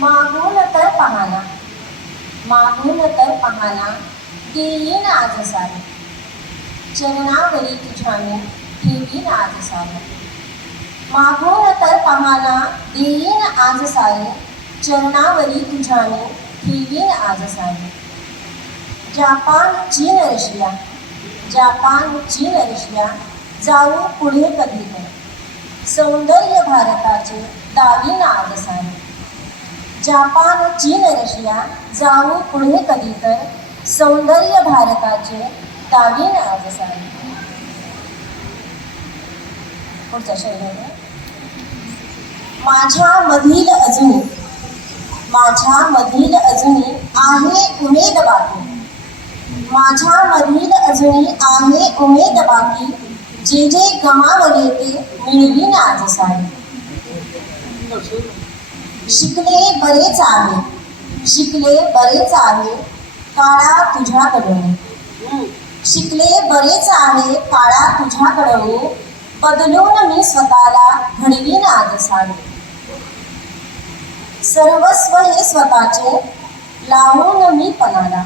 मागून तर पाहना, मागून तर पाहना, देईन आज सारे, चरणावरी तुझ्या मी ठेवीन आज सारे. मागून तर पाहना, देईन आज सारे, चरणावरी तुझ्या मी ठेवीन आज सारे. जापान, चीन, रशिया, जापान, चीन, रशिया, जाऊ पुढे कधी तर, सौंदर्य भारताचे दावीन आज सारे. जापान, चीन, रशिया, जाऊ पुढे कधी तर, सौंदर्य भारताचे दावीन आज सारे. पुढचा शैली आहे. माझ्यामधील अजूनी, माझ्यामधील अजूनी आहे उमेद बाकी, माझ्यामधील अजूनी आहे उमेद बाकी, जे जे गमावले ते मिळवीन आज सारे. शिकले बरेच आहे, शिकले बरेच आहे, काळा तुझ्याकडून, शिकले बरेच आहे, काळा तुझ्याकडून, बदलून मी स्वतःला घडवीन आज सारे. सर्वस्व हे स्वतःचे लावून मी पणाला,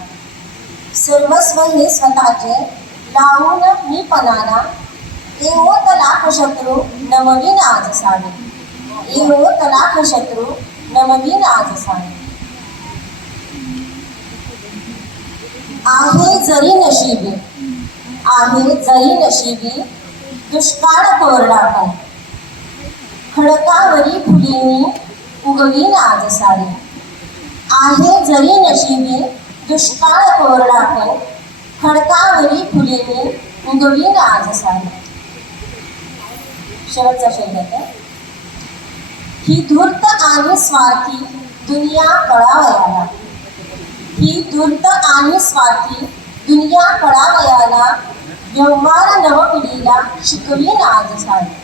सर्वस्व हे स्वतःचे लावून मी पणाला, एवोत लाख शत्रू नमवीन आज सारे, एवोत लाख शत्रू नमवीन आज सारे. आहे जरी नशिबी, आहे जरी नशिबी, दुष्काळ कोरडा पण, खडकावरी फुले मी उगवीन आज सारे. आहे जरी नशिबी, दुष्काळ कोरडा पण, खडकावरी फुले मी उगवीन आज सारे. शेवटचा शब्द आहे. ही धूर्त आणि स्वार्थी दुनिया कळावयाला, ही धूर्त आणि स्वार्थी दुनिया कळावयाला, व्यवहार नवपिढीला शिकवीन आज सारे,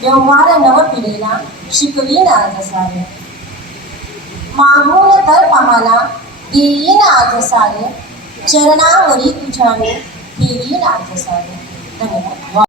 व्यवहार नवपिढीला शिकवीन आज सारे. मागून तर पाहना, देईन आज सारे, चरणावरी तुझ्या मी ठेवीन आज सारे. धन्यवाद.